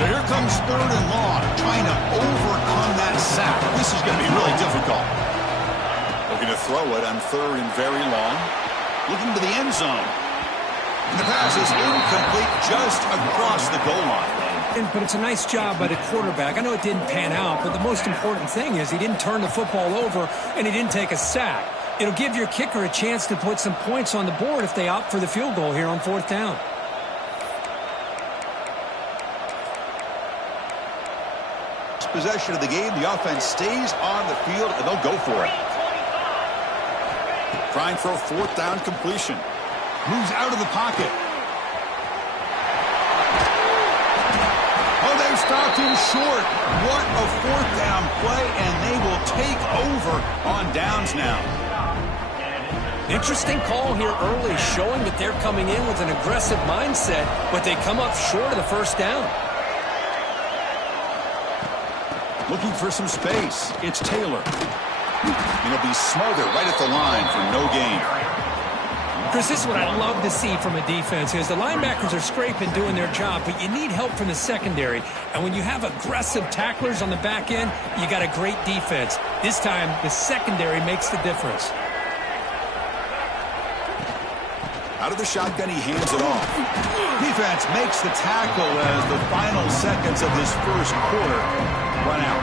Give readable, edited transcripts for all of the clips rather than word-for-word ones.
So here comes 3rd and long, trying to overcome that sack. This is going to be really difficult. Looking to throw it on 3rd and very long. Looking to the end zone. And the pass is incomplete just across the goal line. But it's a nice job by the quarterback. I know it didn't pan out, but the most important thing is he didn't turn the football over and he didn't take a sack. It'll give your kicker a chance to put some points on the board if they opt for the field goal here on 4th down. Possession of the game, the offense stays on the field and they'll go for it. Trying for a 4th down completion. Moves out of the pocket. Oh, they've stopped him short. What a 4th down play, and they will take over on downs now. Interesting call here early, showing that they're coming in with an aggressive mindset, but they come up short of the 1st down. Looking for some space. It's Taylor. And he'll be smothered right at the line for no gain. Chris, this is what I love to see from a defense is the linebackers are scraping, doing their job, but you need help from the secondary. And when you have aggressive tacklers on the back end, you got a great defense. This time, the secondary makes the difference. Out of the shotgun, he hands it off. Defense makes the tackle as the final seconds of this 1st quarter run out.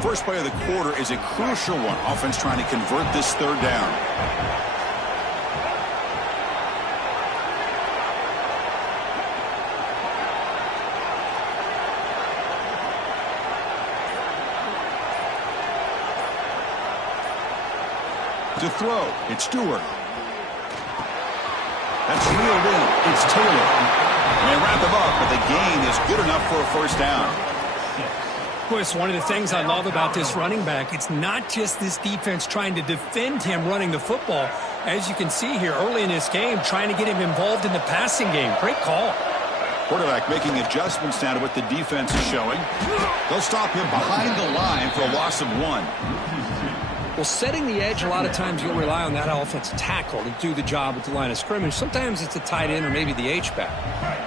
First play of the quarter is a crucial one. Offense trying to convert this 3rd down. To throw, it's Stewart. That's reeled in. It's Taylor. And they wrap him up, but the gain is good enough for a 1st down. Chris, one of the things I love about this running back, it's not just this defense trying to defend him running the football. As you can see here early in this game, trying to get him involved in the passing game. Great call. Quarterback making adjustments now to what the defense is showing. They'll stop him behind the line for a loss of 1. Well, setting the edge, a lot of times you'll rely on that offensive tackle to do the job at the line of scrimmage. Sometimes it's a tight end or maybe the H-back.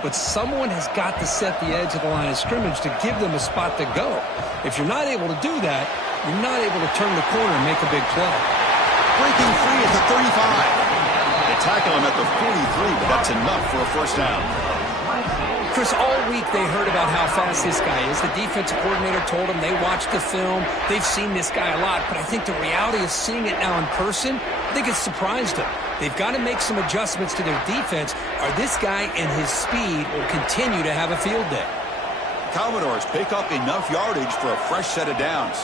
But someone has got to set the edge of the line of scrimmage to give them a spot to go. If you're not able to do that, you're not able to turn the corner and make a big play. Breaking free at the 35. They tackle him at the 43, but that's enough for a 1st down. Chris, all week they heard about how fast this guy is. The defensive coordinator told them they watched the film. They've seen this guy a lot, but I think the reality of seeing it now in person, I think it's surprised them. They've got to make some adjustments to their defense, or this guy and his speed will continue to have a field day. Commodores pick up enough yardage for a fresh set of downs.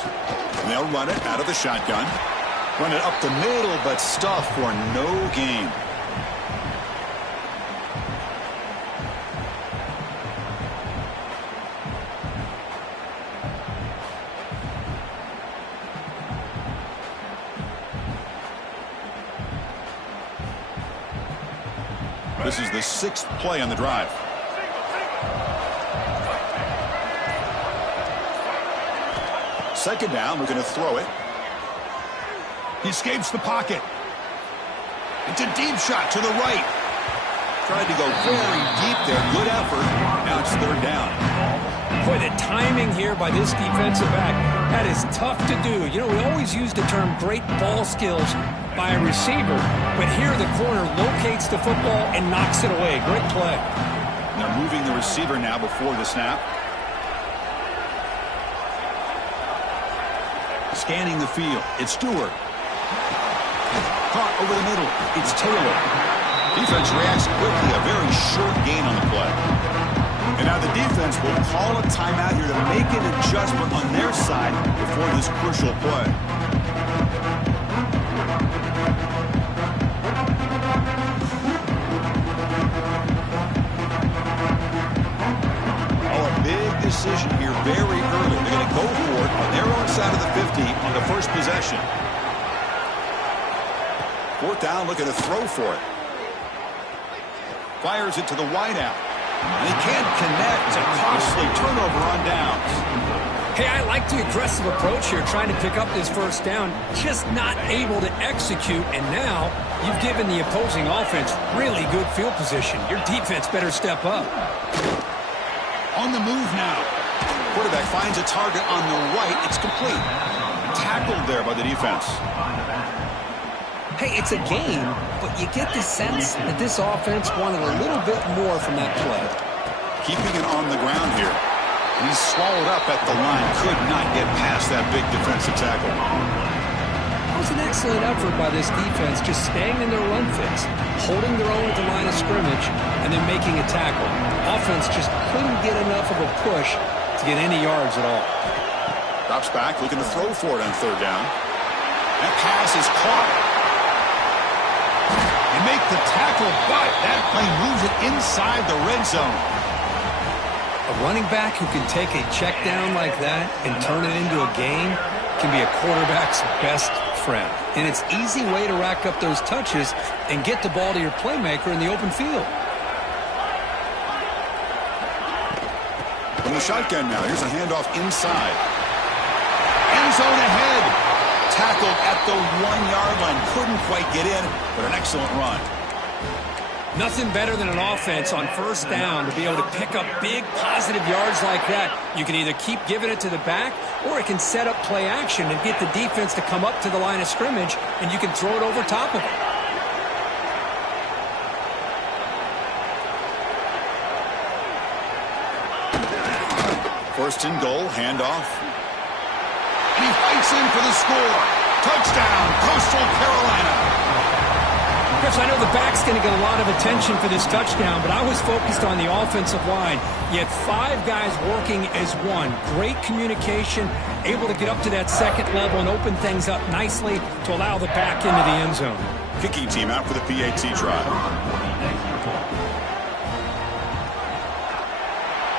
And they'll run it out of the shotgun. Run it up the middle, but stuff for no gain. This is the 6th play on the drive. Second down, we're going to throw it. He escapes the pocket. It's a deep shot to the right. Tried to go very deep there. Good effort. Now it's 3rd down. Boy, the timing here by this defensive back, that is tough to do. You know, we always use the term great ball skills by a receiver, but here the corner locates the football and knocks it away. Great play. They're moving the receiver now before the snap. Scanning the field. It's Stewart. Caught over the middle. It's Taylor. Defense reacts quickly. A very short gain on the play. And now the defense will call a timeout here to make an adjustment on their side before this crucial play. Oh, a big decision here very early. They're going to go for it on their own side of the 50 on the first possession. 4th down, looking to throw for it. Fires it to the wideout. And he can't connect. A costly turnover on downs. Hey, I like the aggressive approach here, trying to pick up this first down, just not able to execute, and now you've given the opposing offense really good field position. Your defense better step up. On the move now. Quarterback finds a target on the right. It's complete. Tackled there by the defense. Hey, it's a game, but you get the sense that this offense wanted a little bit more from that play. Keeping it on the ground here. And he's swallowed up at the line. Could not get past that big defensive tackle. That was an excellent effort by this defense, just staying in their run fits, holding their own at the line of scrimmage, and then making a tackle. Offense just couldn't get enough of a push to get any yards at all. Drops back, looking to throw for it on third down. That pass is caught. They make the tackle, but that play moves it inside the red zone. A running back who can take a check down like that and turn it into a gain can be a quarterback's best friend. And it's an easy way to rack up those touches and get the ball to your playmaker in the open field. From the shotgun now, here's a handoff inside. End zone ahead. Tackled at the 1-yard line. Couldn't quite get in, but an excellent run. Nothing better than an offense on first down to be able to pick up big positive yards like that. You can either keep giving it to the back, or it can set up play action and get the defense to come up to the line of scrimmage, and you can throw it over top of it. First and goal, handoff. And he fights in for the score. Touchdown, Coastal Carolina. Chris, I know the back's going to get a lot of attention for this touchdown, but I was focused on the offensive line. You had 5 guys working as one. Great communication, able to get up to that second level and open things up nicely to allow the back into the end zone. Kicking team out for the PAT try.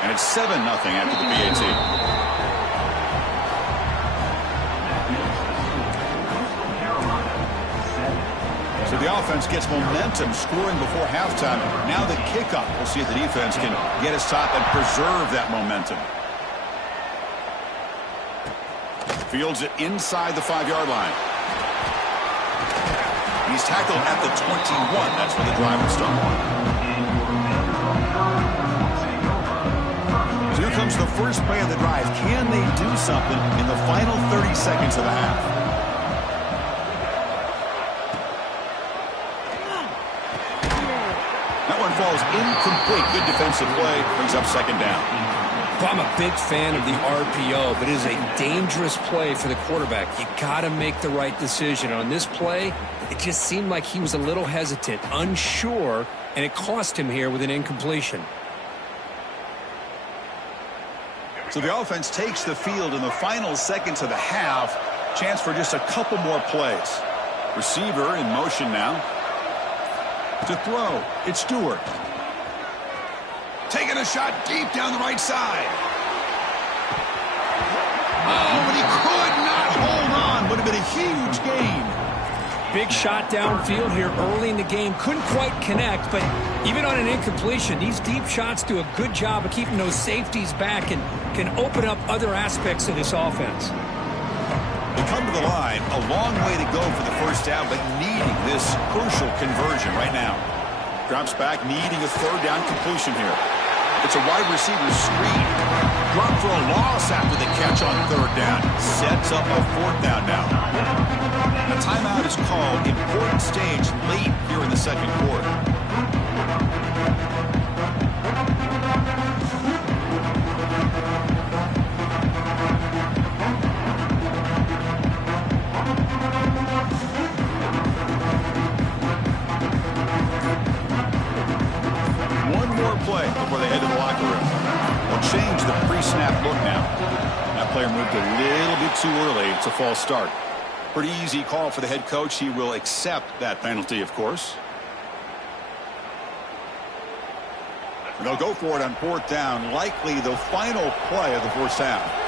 And it's 7-0 after the PAT. So the offense gets momentum, scoring before halftime. Now the kickoff. We'll see if the defense can get his top and preserve that momentum. Fields it inside the 5-yard line. He's tackled at the 21. That's where the drive will start. So here comes the first play of the drive. Can they do something in the final 30 seconds of the half? Falls incomplete. Good defensive play. Brings up second down. Well, I'm a big fan of the RPO, but it is a dangerous play for the quarterback. You got to make the right decision. On this play, it just seemed like he was a little hesitant, unsure, and it cost him here with an incompletion. So the offense takes the field in the final seconds of the half. Chance for just a couple more plays. Receiver in motion now. To throw, it's Stewart. Taking a shot deep down the right side. Oh, but he could not hold on. Would have been a huge gain. Big shot downfield here early in the game. Couldn't quite connect, but even on an incompletion, these deep shots do a good job of keeping those safeties back and can open up other aspects of this offense. They come to the line, a long way to go for the first down, but needing this crucial conversion right now. Drops back, needing a third down completion here. It's a wide receiver screen. Drop for a loss after the catch on third down. Sets up a fourth down now. A timeout is called. Important stage late here in the second quarter. Play before they head to the locker room. They'll change the pre-snap look now. That player moved a little bit too early. It's a false start. Pretty easy call for the head coach. He will accept that penalty, of course. And they'll go for it on fourth down. Likely the final play of the first half.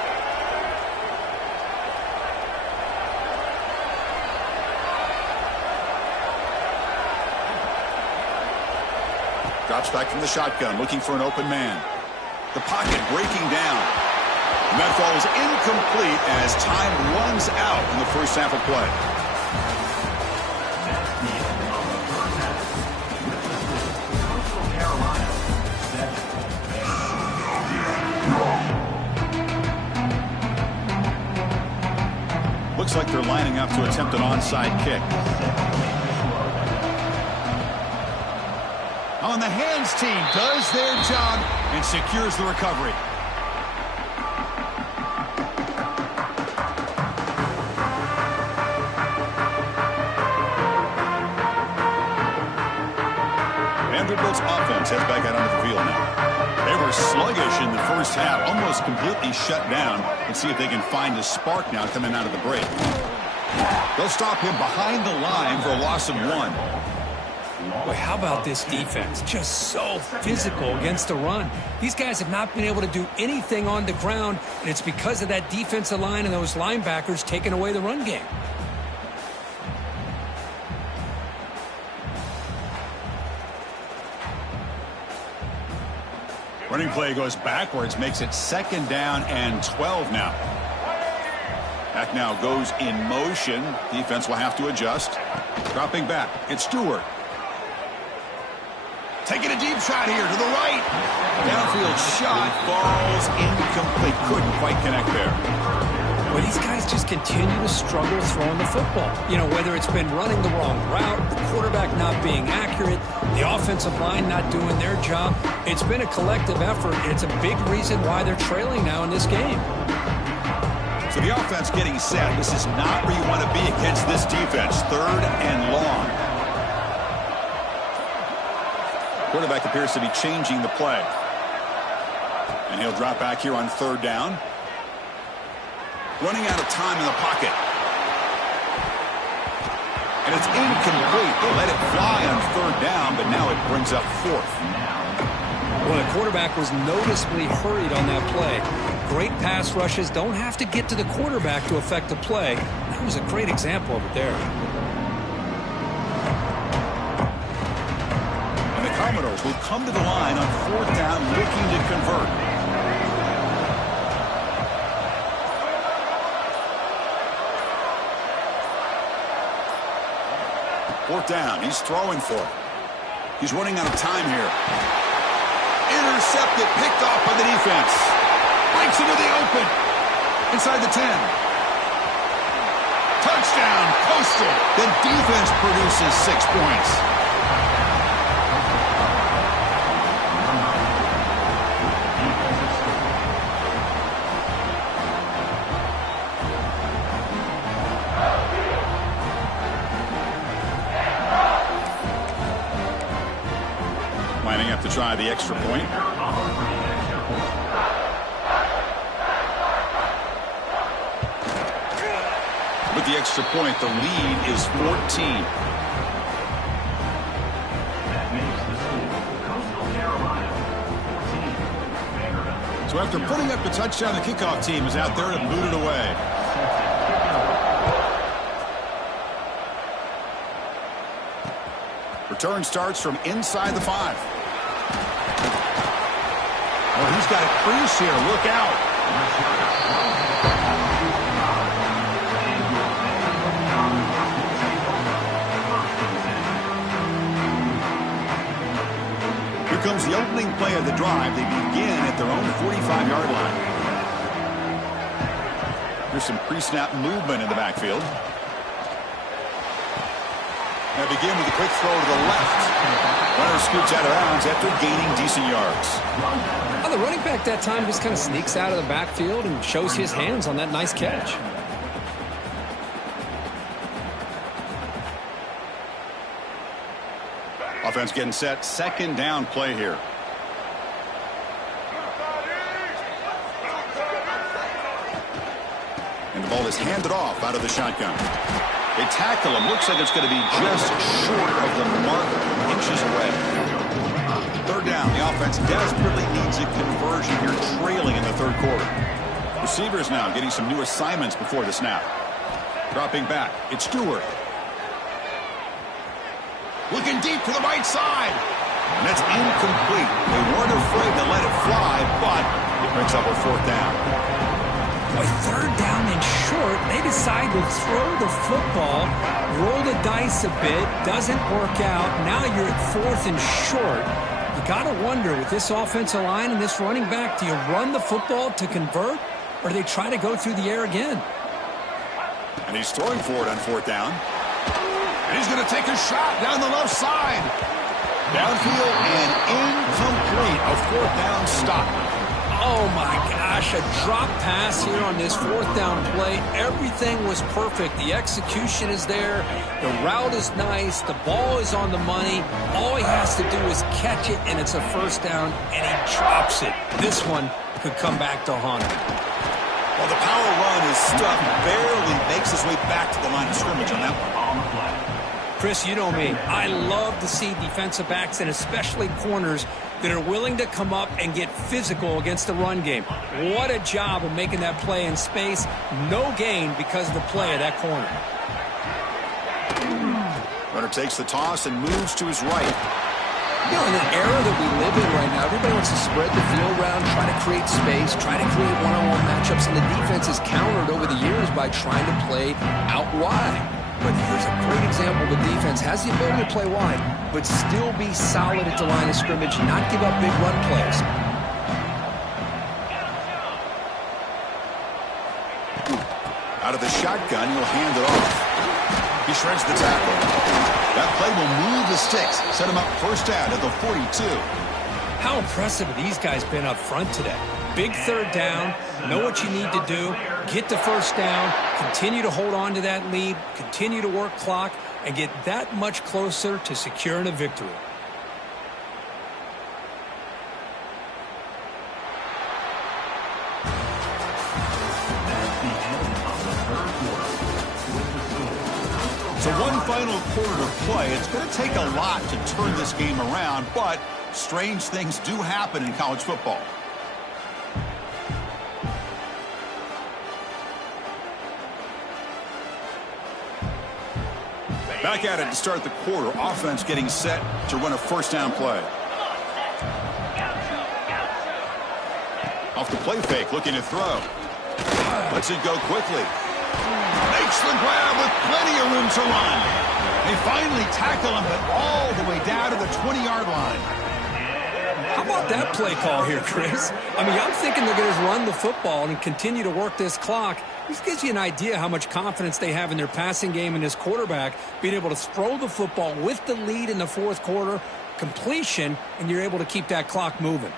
Drops back from the shotgun, looking for an open man. The pocket breaking down. And that ball is incomplete as time runs out in the first half of play. Looks like they're lining up to attempt an onside kick. On the hands team does their job and secures the recovery. Vanderbilt's offense heads back out onto the field now. They were sluggish in the first half, almost completely shut down. Let's see if they can find a spark now coming out of the break. They'll stop him behind the line for a loss of 1. Boy, how about this defense? Just so physical against the run. These guys have not been able to do anything on the ground, and it's because of that defensive line and those linebackers taking away the run game. Running play goes backwards, makes it 2nd down and 12 now. Back now goes in motion. Defense will have to adjust. Dropping back, it's Stewart. Taking a deep shot here to the right. Downfield shot falls incomplete. Couldn't quite connect there. Well, these guys just continue to struggle throwing the football. You know, whether it's been running the wrong route, the quarterback not being accurate, the offensive line not doing their job. It's been a collective effort. It's a big reason why they're trailing now in this game. So the offense getting set. This is not where you want to be against this defense. 3rd and long. Quarterback appears to be changing the play. And he'll drop back here on 3rd down. Running out of time in the pocket. And it's incomplete. They let it fly on 3rd down, but now it brings up 4th. Well, the quarterback was noticeably hurried on that play. Great pass rushes don't have to get to the quarterback to affect the play. That was a great example of it there. And the Commodores will come to the line on 4th down, looking to convert. Fourth down, he's throwing for it. He's running out of time here. Intercepted, picked off by the defense. Breaks into the open. Inside the 10. Touchdown, Coastal. The defense produces 6 points. Lining up to try the extra point. With the extra point, the lead is 14. So after putting up the touchdown, the kickoff team is out there to boot it away. Return starts from inside the 5. Oh, he's got a crease here. Look out. Here comes the opening play of the drive. They begin at their own 45-yard line. There's some pre-snap movement in the backfield. They begin with a quick throw to the left. Runner scoots out of bounds after gaining decent yards. Well, the running back that time just kind of sneaks out of the backfield and shows his hands on that nice catch. Offense getting set. 2nd down play here. And the ball is handed off out of the shotgun. They tackle him. Looks like it's going to be just short of the mark, inches away. 3rd down. The offense desperately needs a conversion here, trailing in the 3rd quarter. Receivers now getting some new assignments before the snap. Dropping back. It's Stewart. Looking deep to the right side. And that's incomplete. They weren't afraid to let it fly, but it brings up a fourth down. With third down and short, they decide to throw the football, roll the dice a bit, doesn't work out. Now you're at fourth and short. You got to wonder, with this offensive line and this running back, do you run the football to convert, or do they try to go through the air again? And he's throwing for it on fourth down. And he's going to take a shot down the left side. Downfield and incomplete. A fourth down stop. Oh, my gosh, a drop pass here on this fourth down play. Everything was perfect. The execution is there. The route is nice. The ball is on the money. All he has to do is catch it, and it's a first down, and he drops it. This one could come back to haunt him. Well, the power run is stuffed. Barely makes his way back to the line of scrimmage on that one. Chris, you know me. I love to see defensive backs, and especially corners, that are willing to come up and get physical against the run game. What a job of making that play in space. No gain because of the play of that corner. Runner takes the toss and moves to his right. You know, in an era that we live in right now, everybody wants to spread the field around, try to create space, try to create one-on-one matchups, and the defense is countered over the years by trying to play out wide. But here's a great example. The defense has the ability to play wide, but still be solid at the line of scrimmage, not give up big run plays. Out of the shotgun, he'll hand it off. He shreds the tackle. That play will move the sticks, set him up first down at the 42. How impressive have these guys been up front today? Big third down, know what you need to do, get the first down, continue to hold on to that lead, continue to work clock, and get that much closer to securing a victory. So one final quarter to play. It's going to take a lot to turn this game around, but strange things do happen in college football. Back at it to start the quarter. Offense getting set to run a first down play. Off the play fake, looking to throw. Lets it go quickly. Makes the grab with plenty of room to run. They finally tackle him, but all the way down to the 20-yard line. How about that play call here, Chris? I mean, I'm thinking they're going to run the football and continue to work this clock. This gives you an idea how much confidence they have in their passing game and this quarterback being able to throw the football with the lead in the fourth quarter, completion, and you're able to keep that clock moving.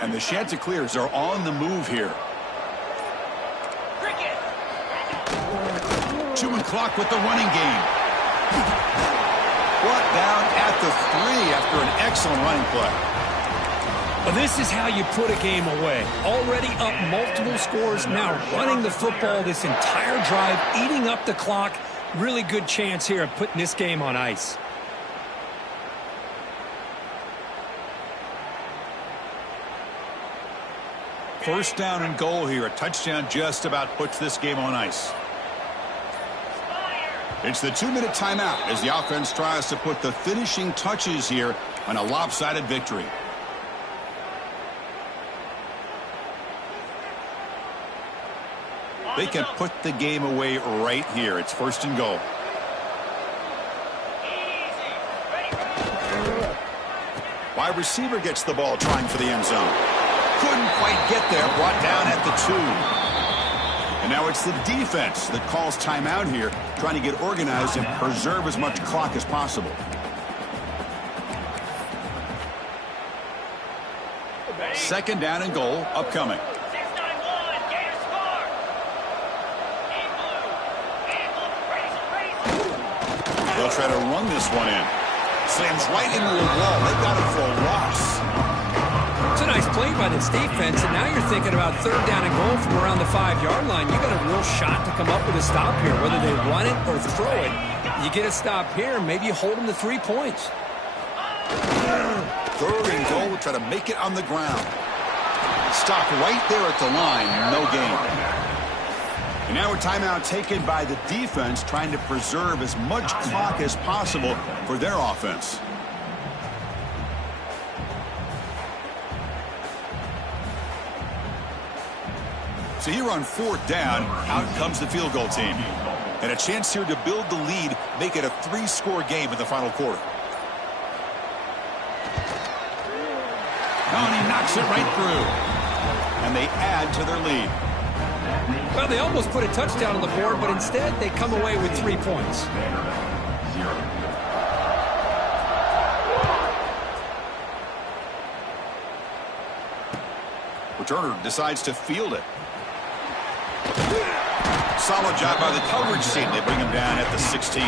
And the Chanticleers are on the move here. Chewing clock with the running game. Brought down at the 3 after an excellent running play. Well, this is how you put a game away. Already up multiple scores, now running the football this entire drive, eating up the clock. Really good chance here of putting this game on ice. First down and goal here. A touchdown just about puts this game on ice. It's the 2-minute timeout as the offense tries to put the finishing touches here on a lopsided victory. They can put the game away right here. It's first and goal. Wide receiver gets the ball trying for the end zone. Couldn't quite get there. Brought down at the 2. And now it's the defense that calls timeout here, trying to get organized and preserve as much clock as possible. Second down and goal upcoming. They'll try to run this one in. Slams right into the wall. They got it for a loss. It's a nice play by this defense, and now you're thinking about third down and goal from around the 5-yard line. You got a real shot to come up with a stop here, whether they run it or throw it. You get a stop here, maybe you hold them to 3 points. Third and goal, try to make it on the ground. Stop right there at the line, no gain. And now a timeout taken by the defense, trying to preserve as much clock as possible for their offense. So here on 4th down, out comes the field goal team. And a chance here to build the lead, make it a 3-score game in the final quarter. Oh, and he knocks it right through. And they add to their lead. Well, they almost put a touchdown on the board, but instead they come away with 3 points. Returner decides to field it. Solid job by the coverage team. They bring him down at the 16.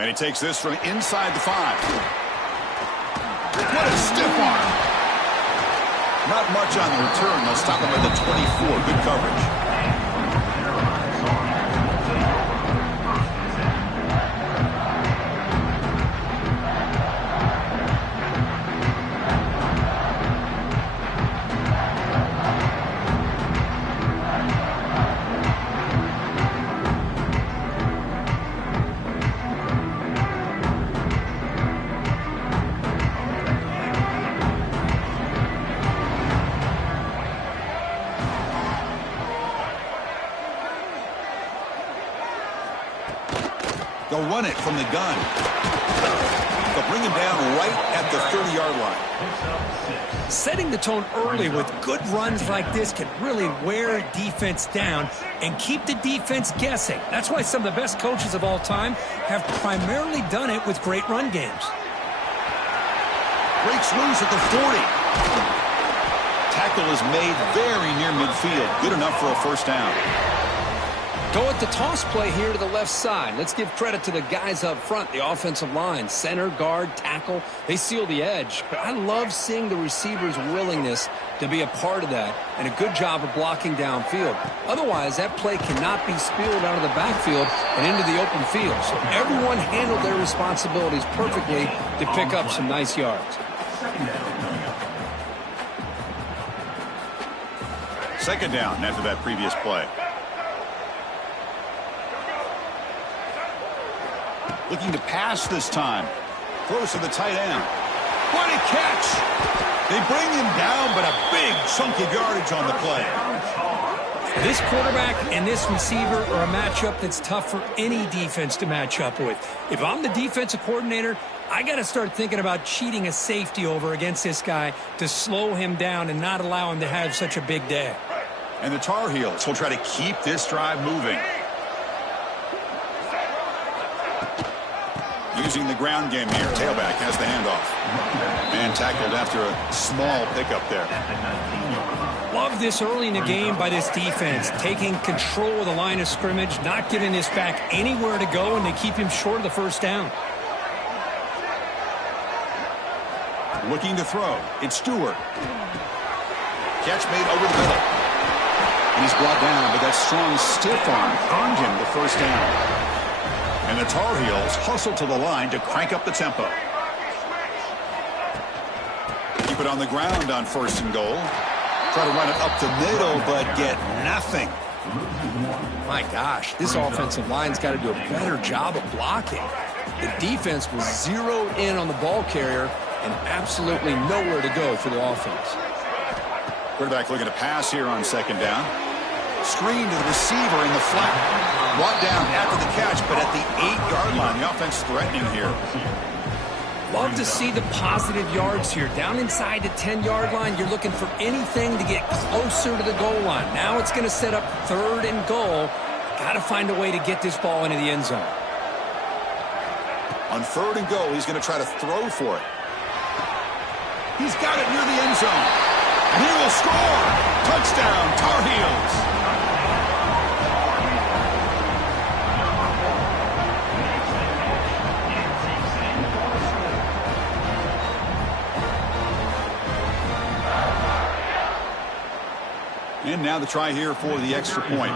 And he takes this from inside the 5. What a stiff arm. Not much on the return. They'll stop him at the 24. Good coverage. They'll run it from the gun. They'll bring him down right at the 30-yard line. Setting the tone early with good runs like this can really wear defense down and keep the defense guessing. That's why some of the best coaches of all time have primarily done it with great run games. Breaks loose at the 40. Tackle is made very near midfield. Good enough for a first down. Go at the toss play here to the left side. Let's give credit to the guys up front, the offensive line, center, guard, tackle. They seal the edge. But I love seeing the receiver's willingness to be a part of that and a good job of blocking downfield. Otherwise, that play cannot be spilled out of the backfield and into the open field. So everyone handled their responsibilities perfectly to pick up some nice yards. Second down after that previous play. Looking to pass this time. Throws to the tight end. What a catch! They bring him down, but a big chunk of yardage on the play. This quarterback and this receiver are a matchup that's tough for any defense to match up with. If I'm the defensive coordinator, I got to start thinking about cheating a safety over against this guy to slow him down and not allow him to have such a big day. And the Tar Heels will try to keep this drive moving. Using the ground game here. Tailback has the handoff. And tackled after a small pickup there. Love this early in the game by this defense. Taking control of the line of scrimmage, not giving this back anywhere to go, and they keep him short of the first down. Looking to throw. It's Stewart. Catch made over the middle. And he's brought down, but that strong stiff arm earned him the first down. And the Tar Heels hustle to the line to crank up the tempo. Keep it on the ground on first and goal. Try to run it up the middle, but get nothing. My gosh, this offensive line's got to do a better job of blocking. The defense was zeroed in on the ball carrier and absolutely nowhere to go for the offense. Quarterback looking to pass here on second down. Screen to the receiver in the flat. Brought down after the catch, but at the 8-yard line, the offense threatening here. Love to see the positive yards here. Down inside the 10-yard line, you're looking for anything to get closer to the goal line. Now it's going to set up third and goal. Got to find a way to get this ball into the end zone. On third and goal, he's going to try to throw for it. He's got it near the end zone. And he will score. Touchdown, Tar Heels. And now the try here for the extra point.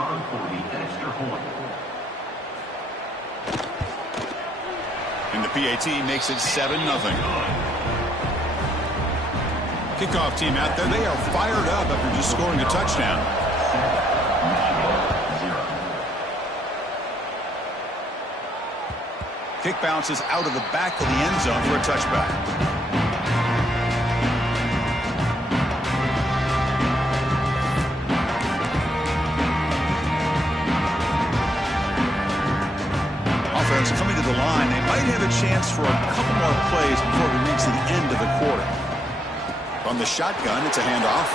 And the PAT makes it 7-0. Kickoff team out there, they are fired up after just scoring a touchdown. Kick bounces out of the back of the end zone for a touchback. Coming to the line, they might have a chance for a couple more plays before we reach the end of the quarter. From the shotgun, it's a handoff.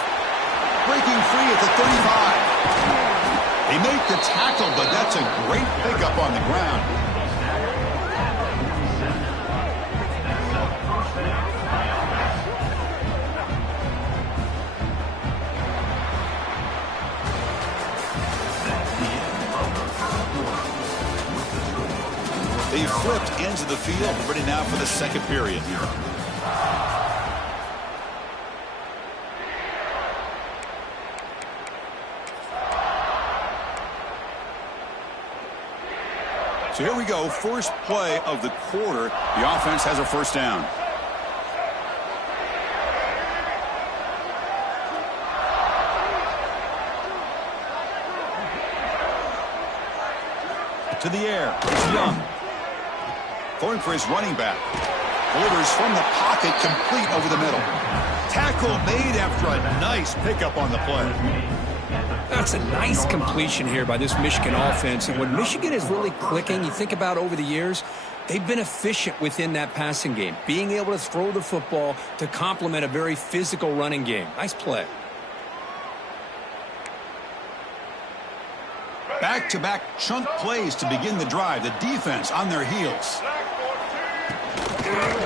Breaking free at the 35. They make the tackle, but that's a great pickup on the ground. They flipped ends of the field, ready now for the second period. So here we go, first play of the quarter. The offense has a first down. To the air, it's Young. Going for his running back. Delivers from the pocket, complete over the middle. Tackle made after a nice pickup on the play. That's a nice completion here by this Michigan offense. And when Michigan is really clicking, you think about over the years, they've been efficient within that passing game, being able to throw the football to complement a very physical running game. Nice play. Back-to-back chunk plays to begin the drive. The defense on their heels.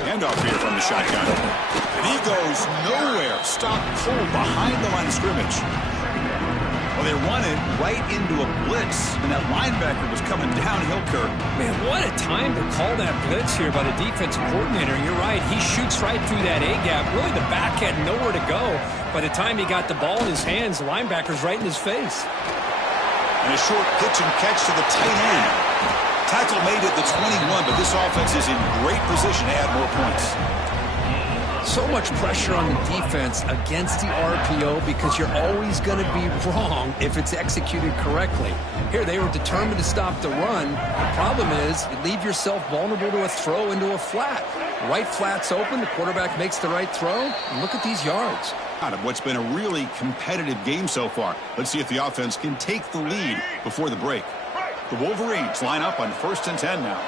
Handoff here from the shotgun. And he goes nowhere. Stopped cold behind the line of scrimmage. Well, they run it right into a blitz, and that linebacker was coming downhill, Kirk. Man, what a time to call that blitz here by the defensive coordinator. You're right. He shoots right through that A-gap. Really, the back had nowhere to go. By the time he got the ball in his hands, the linebacker's right in his face. And a short pitch and catch to the tight end. Tackle made at the 21, but this offense is in great position to add more points. So much pressure on the defense against the RPO because you're always going to be wrong if it's executed correctly. Here, they were determined to stop the run. The problem is you leave yourself vulnerable to a throw into a flat. Right flat's open, the quarterback makes the right throw, and look at these yards. Out of what's been a really competitive game so far. Let's see if the offense can take the lead before the break. The Wolverines line up on 1st and 10 now.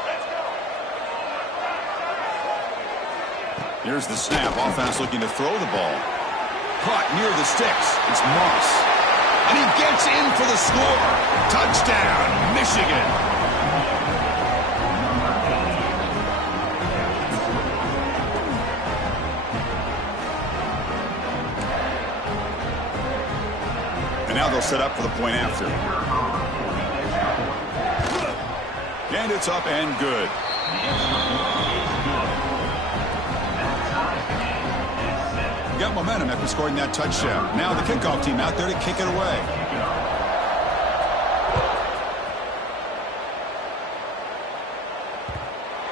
Here's the snap. Offense looking to throw the ball. Caught near the sticks. It's Moss. And he gets in for the score. Touchdown, Michigan. Now they'll set up for the point after. And it's up and good. Got momentum after scoring that touchdown. Now the kickoff team out there to kick it away.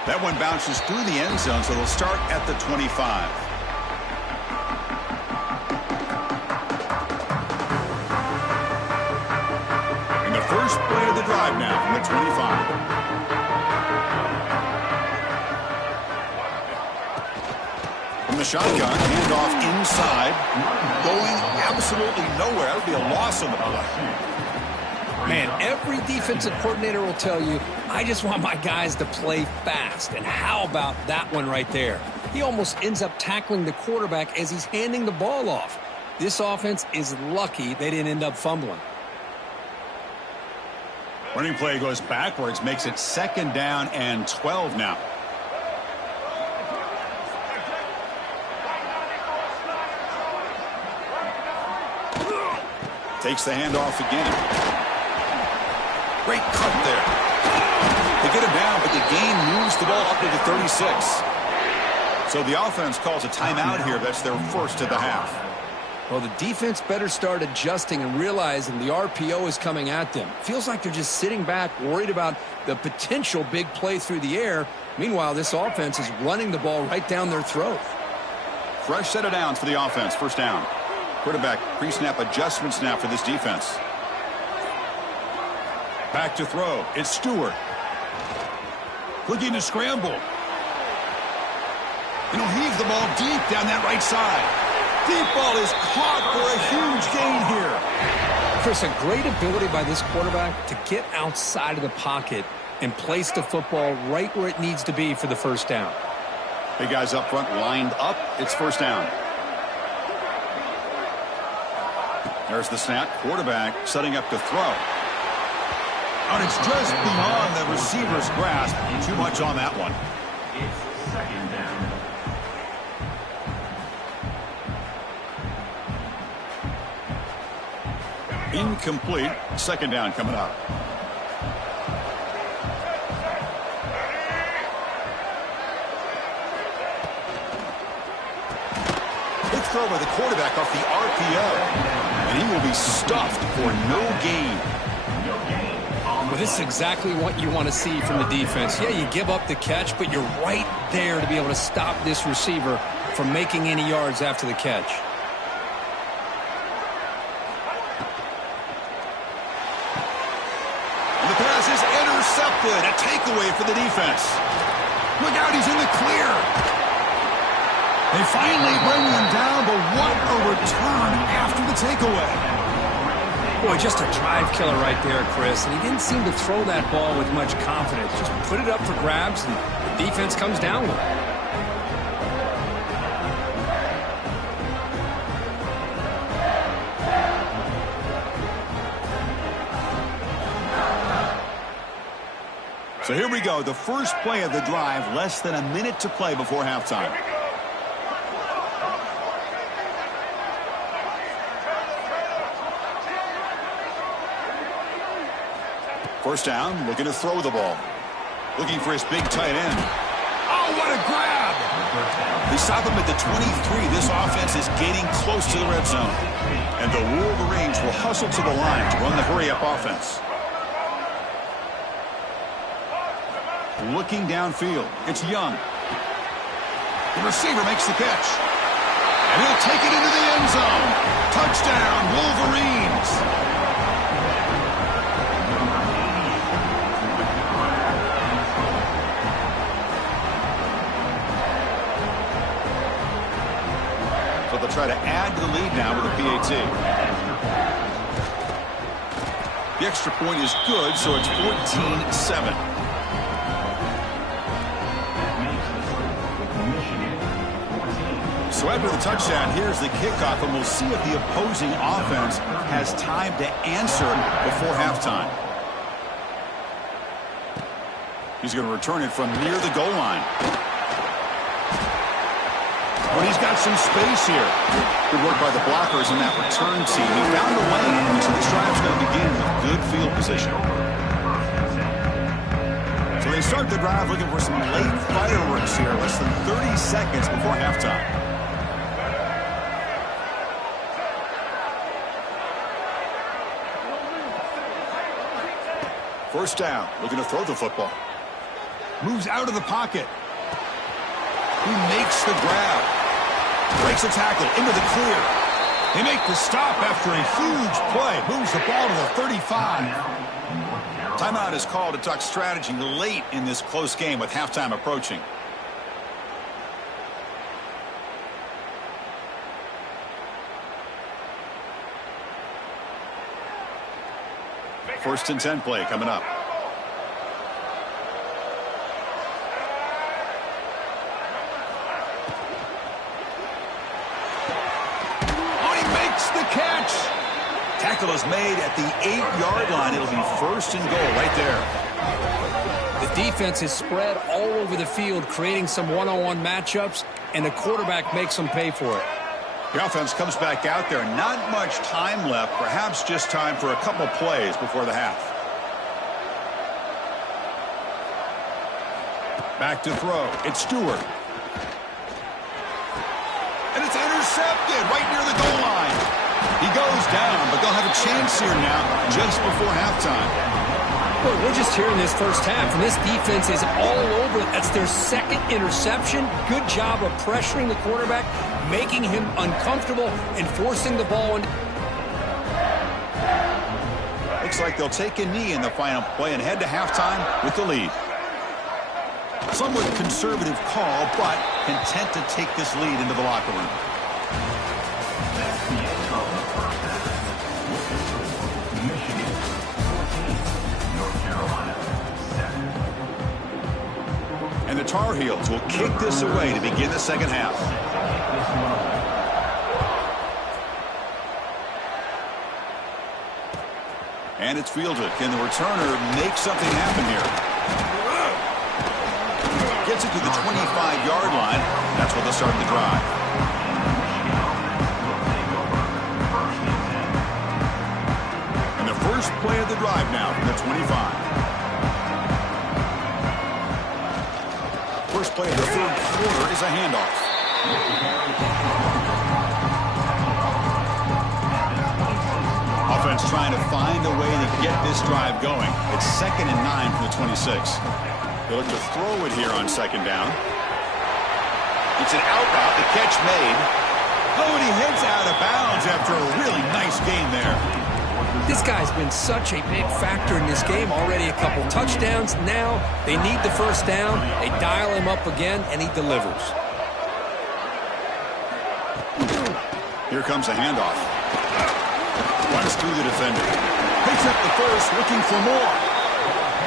That one bounces through the end zone, so they'll start at the 25. First play of the drive now from the 25. From the shotgun, handoff inside. Going absolutely nowhere. That would be a loss on the play. Man, every defensive coordinator will tell you, I just want my guys to play fast. And how about that one right there? He almost ends up tackling the quarterback as he's handing the ball off. This offense is lucky they didn't end up fumbling. Running play goes backwards, makes it 2nd down and 12 now. Takes the handoff again. Great cut there. They get him down, but the gain moves the ball up to the 36. So the offense calls a timeout here. That's their first of the half. Well, the defense better start adjusting and realizing the RPO is coming at them. Feels like they're just sitting back, worried about the potential big play through the air. Meanwhile, this offense is running the ball right down their throat. Fresh set of downs for the offense. First down. Quarterback pre-snap adjustments now for this defense. Back to throw. It's Stewart. Looking to scramble. And he'll heave the ball deep down that right side. Deep ball is caught for a huge gain here. Chris, a great ability by this quarterback to get outside of the pocket and place the football right where it needs to be for the first down. Big guys up front lined up. It's first down. There's the snap. Quarterback setting up to throw. And it's just beyond the receiver's grasp. Too much on that one. It's 2nd down. Incomplete. 2nd down coming up. throw by the quarterback off the RPO. And he will be stuffed for no gain. Well, this is exactly what you want to see from the defense. Yeah, you give up the catch, but you're right there to be able to stop this receiver from making any yards after the catch. And the pass is intercepted. A takeaway for the defense. Look out, he's in the clear. They finally bring him down, but what a return after the takeaway. Boy, just a drive killer right there, Chris. And he didn't seem to throw that ball with much confidence. Just put it up for grabs, and the defense comes down with it. So here we go, the first play of the drive, less than a minute to play before halftime. First down, looking to throw the ball. Looking for his big tight end. Oh, what a grab! They stop him at the 23. This offense is getting close to the red zone. And the Wolverines will hustle to the line to run the hurry-up offense. Looking downfield, it's Young. The receiver makes the catch. And he'll take it into the end zone. Touchdown, Wolverines! So they'll try to add to the lead now with a PAT. The extra point is good, so it's 14-7. So after the touchdown, here's the kickoff, and we'll see if the opposing offense has time to answer before halftime. He's going to return it from near the goal line. But he's got some space here. Good work by the blockers in that return team. He found the lane, so this drive's going to begin with good field position. So they start the drive looking for some late fireworks here, less than 30 seconds before halftime. First down, looking to throw the football. Moves out of the pocket. He makes the grab. Breaks a tackle into the clear. They make the stop after a huge play. Moves the ball to the 35. Timeout is called to talk strategy late in this close game with halftime approaching. First and 10 play coming up. Oh, he makes the catch. Tackle is made at the 8-yard line. It'll be first and goal right there. The defense is spread all over the field, creating some one-on-one matchups, and the quarterback makes them pay for it. The offense comes back out there. Not much time left. Perhaps just time for a couple plays before the half. Back to throw. It's Stewart. And it's intercepted right near the goal line. He goes down, but they'll have a chance here now just before halftime. Boy, we're just here in this first half, and this defense is all over it. That's their second interception. Good job of pressuring the quarterback, making him uncomfortable, and forcing the ball in. Looks like they'll take a knee in the final play and head to halftime with the lead. Somewhat conservative call, but content to take this lead into the locker room. And the Tar Heels will kick this away to begin the second half. And it's fielded. Can the returner make something happen here? Gets it to the 25-yard line. That's where they'll start the drive. And the first play of the drive now from the 25. First play of the third quarter is a handoff. defense trying to find a way to get this drive going. It's 2nd and 9 from the 26. They look to throw it here on 2nd down. It's an out route. The catch made. Oh, and he heads out of bounds after a really nice gain there. This guy's been such a big factor in this game. Already a couple touchdowns. Now they need the first down. They dial him up again, and he delivers. Here comes a handoff. Runs through the defender. Picks up the first, looking for more.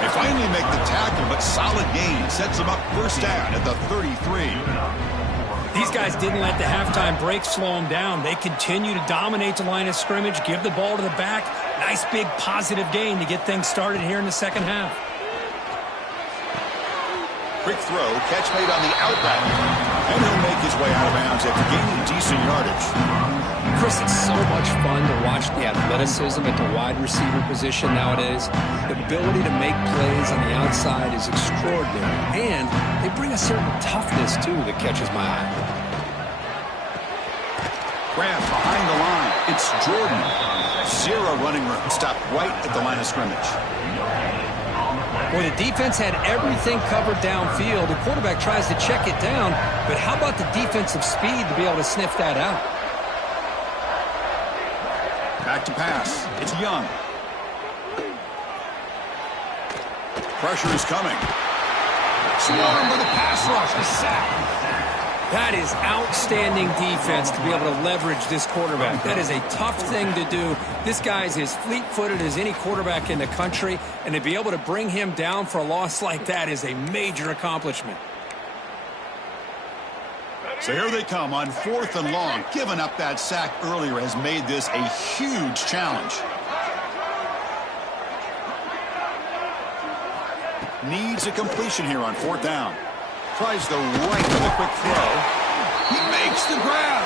They finally make the tackle, but solid gain. Sets them up first down at the 33. These guys didn't let the halftime break slow them down. They continue to dominate the line of scrimmage, give the ball to the back. Nice big positive gain to get things started here in the second half. Quick throw, catch made on the out route. And he'll make his way out of bounds after gaining decent yardage. Chris, it's so much fun to watch the athleticism at the wide receiver position nowadays. The ability to make plays on the outside is extraordinary. And they bring a certain toughness, too, that catches my eye. Grab behind the line. It's Jordan. Zero running room. Stopped right at the line of scrimmage. Well, the defense had everything covered downfield. The quarterback tries to check it down, but how about the defensive speed to be able to sniff that out? Back to pass. It's Young. Pressure is coming. Swarmed by the pass rush. A sack. That is outstanding defense to be able to leverage this quarterback. That is a tough thing to do. This guy's as fleet-footed as any quarterback in the country, and to be able to bring him down for a loss like that is a major accomplishment. So here they come on 4th and long. Giving up that sack earlier has made this a huge challenge. Needs a completion here on 4th down. Tries the right with a quick throw. He makes the grab.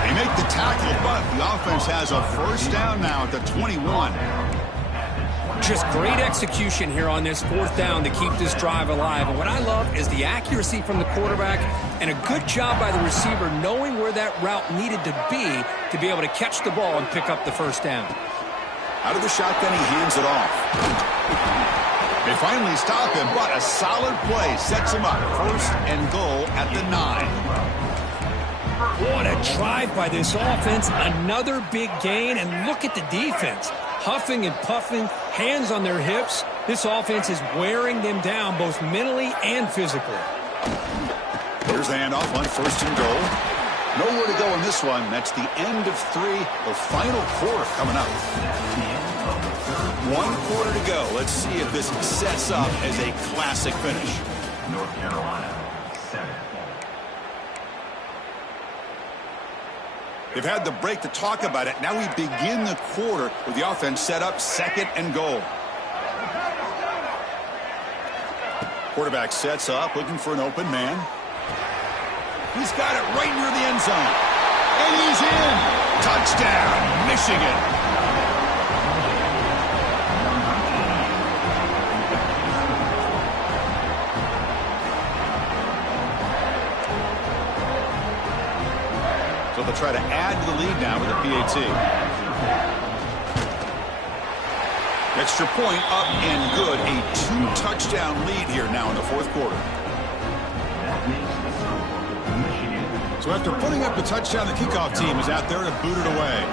They make the tackle, but the offense has a first down now at the 21. Just great execution here on this 4th down to keep this drive alive. And what I love is the accuracy from the quarterback and a good job by the receiver knowing where that route needed to be able to catch the ball and pick up the first down. Out of the shotgun, he hands it off. They finally stop him, but a solid play sets him up. 1st and goal at the 9. What a drive by this offense. Another big gain, and look at the defense. Huffing and puffing, hands on their hips. This offense is wearing them down both mentally and physically. Here's the handoff on 1st and goal. Nowhere to go in this one. That's the end of 3. The final quarter coming up. 1 quarter to go. Let's see if this sets up as a classic finish. North Carolina, 7. They've had the break to talk about it. Now we begin the quarter with the offense set up 2nd and goal. Quarterback sets up, looking for an open man. He's got it right near the end zone. And he's in. Touchdown, Michigan. So they'll try to add to the lead now with a PAT. Extra point up and good. A 2-touchdown lead here now in the 4th quarter. So after putting up the touchdown, the kickoff team is out there to boot it away.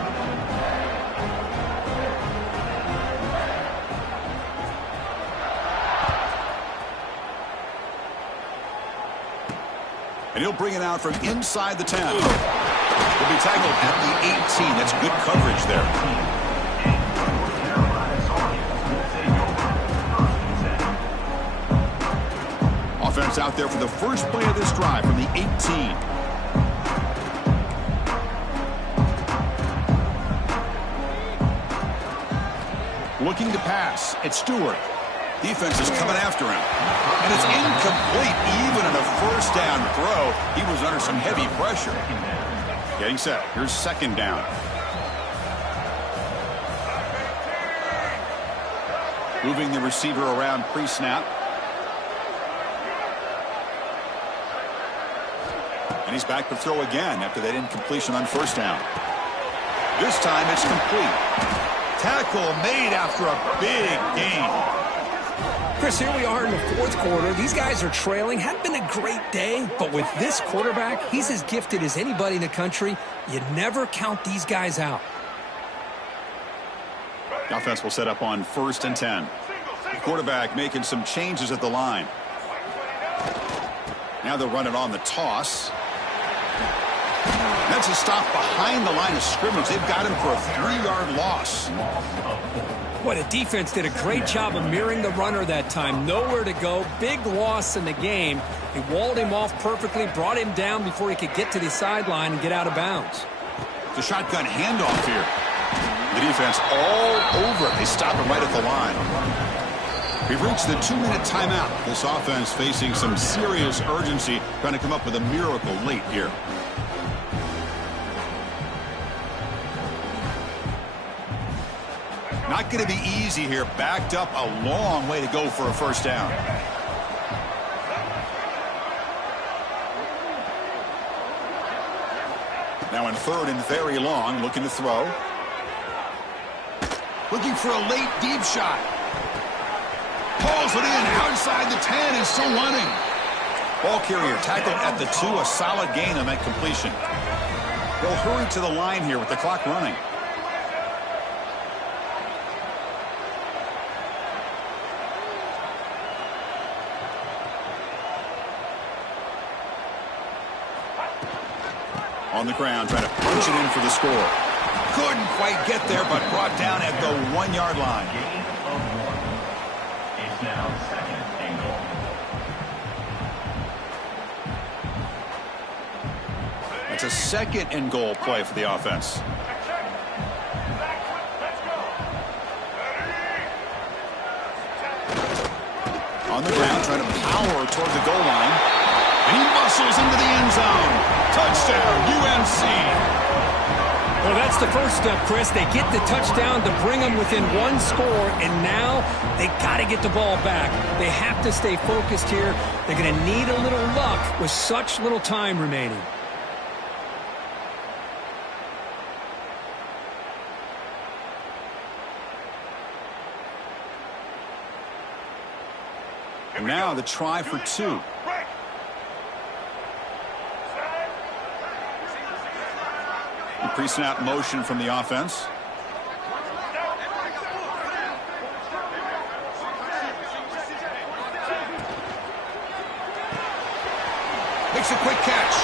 And he'll bring it out from inside the 10. He'll be tackled at the 18. That's good coverage there. Offense out there for the first play of this drive from the 18. Looking to pass. It's Stewart. Defense is coming after him. And it's incomplete. Even in a first down throw, he was under some heavy pressure. Getting set. Here's 2nd down. Moving the receiver around pre-snap. And he's back to throw again after that incompletion on 1st down. This time it's complete. Tackle made after a big gain. Chris, here we are in the fourth quarter. These guys are trailing. Hadn't been a great day, but with this quarterback, he's as gifted as anybody in the country. You never count these guys out. The offense will set up on 1st and 10. The quarterback making some changes at the line. Now they'll run it on the toss. That's a stop behind the line of scrimmage. They've got him for a 3-yard loss. Boy, the defense did a great job of mirroring the runner that time. Nowhere to go. Big loss in the game. They walled him off perfectly, brought him down before he could get to the sideline and get out of bounds. The shotgun handoff here. The defense all over it. They stop him right at the line. We've reached the 2-minute timeout. This offense facing some serious urgency, trying to come up with a miracle late here. Not going to be easy here. Backed up a long way to go for a first down. Now in 3rd and very long, looking to throw. Looking for a late deep shot. Pulls it in outside the 10 and still running. Ball carrier tackled at the 2, a solid gain on that completion. They'll hurry to the line here with the clock running. On the ground, trying to punch it in for the score. Couldn't quite get there, but brought down at the 1-yard line. Gain of 1. It's now 2nd and goal. It's a 2nd and goal play for the offense. On the ground, trying to power toward the goal line. And he muscles into the end zone. Touchdown, UNC. Well, that's the first step, Chris. They get the touchdown to bring them within 1 score, and now they got to get the ball back. They have to stay focused here. They're going to need a little luck with such little time remaining. And now the try for 2. Pre-snap motion from the offense. Makes a quick catch.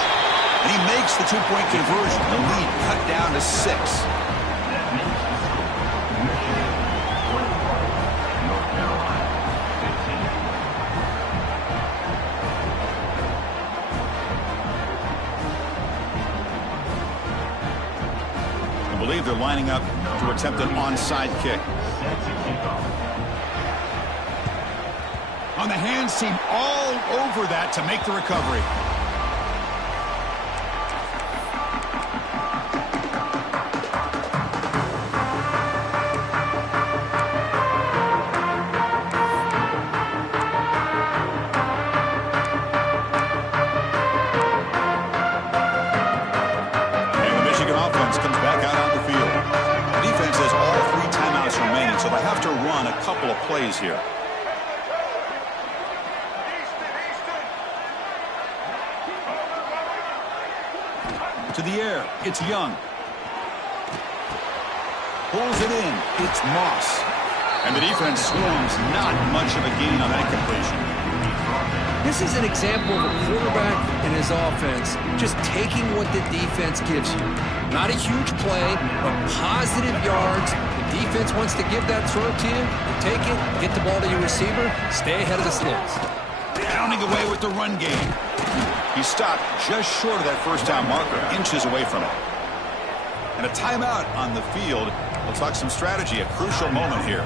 And he makes the 2-point conversion. The lead cut down to 6. I believe they're lining up to attempt an onside kick. On the hands team all over that to make the recovery. Plays here. To the air, it's Young. Pulls it in, it's Moss. And the defense swarms, not much of a gain on that completion. This is an example of a quarterback and his offense just taking what the defense gives you. Not a huge play, but positive yards. The defense wants to give that throw to you. You take it, get the ball to your receiver, stay ahead of the sticks. Pounding away with the run game. He stopped just short of that first down marker, inches away from it. And a timeout on the field. Looks like some strategy, a crucial moment here.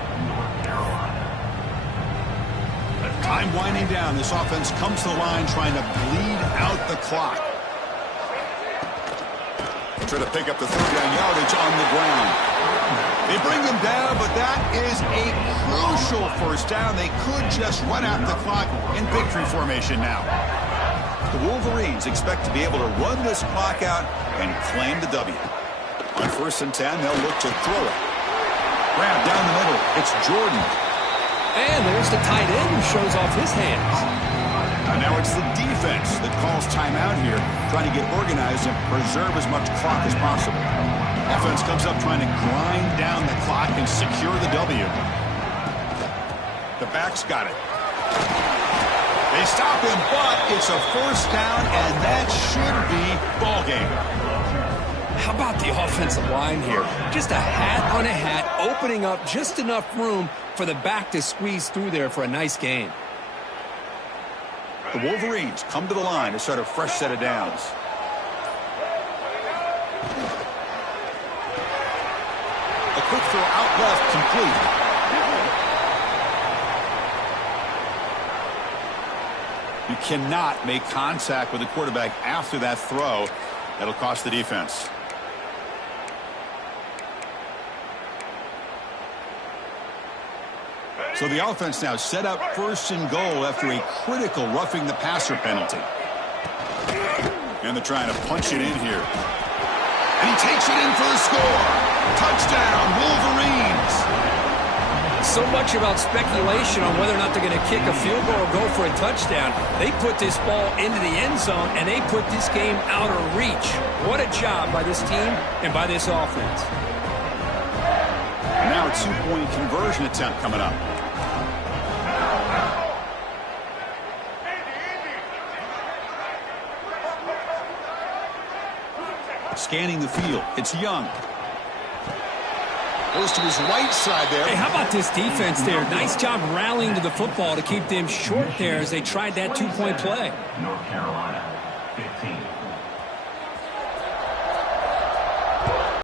Time winding down. This offense comes to the line trying to bleed out the clock. Try to pick up the 3rd down yardage on the ground. They bring him down, but that is a crucial first down. They could just run out the clock in victory formation now. The Wolverines expect to be able to run this clock out and claim the W. On 1st and 10, they'll look to throw it. Grab down the middle. It's Jordan. And there's the tight end who shows off his hands. And now it's the defense that calls timeout here, trying to get organized and preserve as much clock as possible. Offense comes up trying to grind down the clock and secure the W. The back's got it. They stop him, but it's a first down, and that should be ball game. How about the offensive line here? Just a hat on a hat, opening up just enough room for the back to squeeze through there for a nice gain. The Wolverines come to the line to start a fresh set of downs. A quick throw out left, complete. You cannot make contact with the quarterback after that throw. That'll cost the defense. So the offense now set up first and goal after a critical roughing the passer penalty. And they're trying to punch it in here. And he takes it in for the score. Touchdown, Wolverines. So much about speculation on whether or not they're going to kick a field goal or go for a touchdown. They put this ball into the end zone, and they put this game out of reach. What a job by this team and by this offense. And now a two-point conversion attempt coming up. Scanning the field, it's Young. Goes to his right side there. Hey, how about this defense there? Nice job rallying to the football to keep them short there as they tried that two-point play. North Carolina, 15.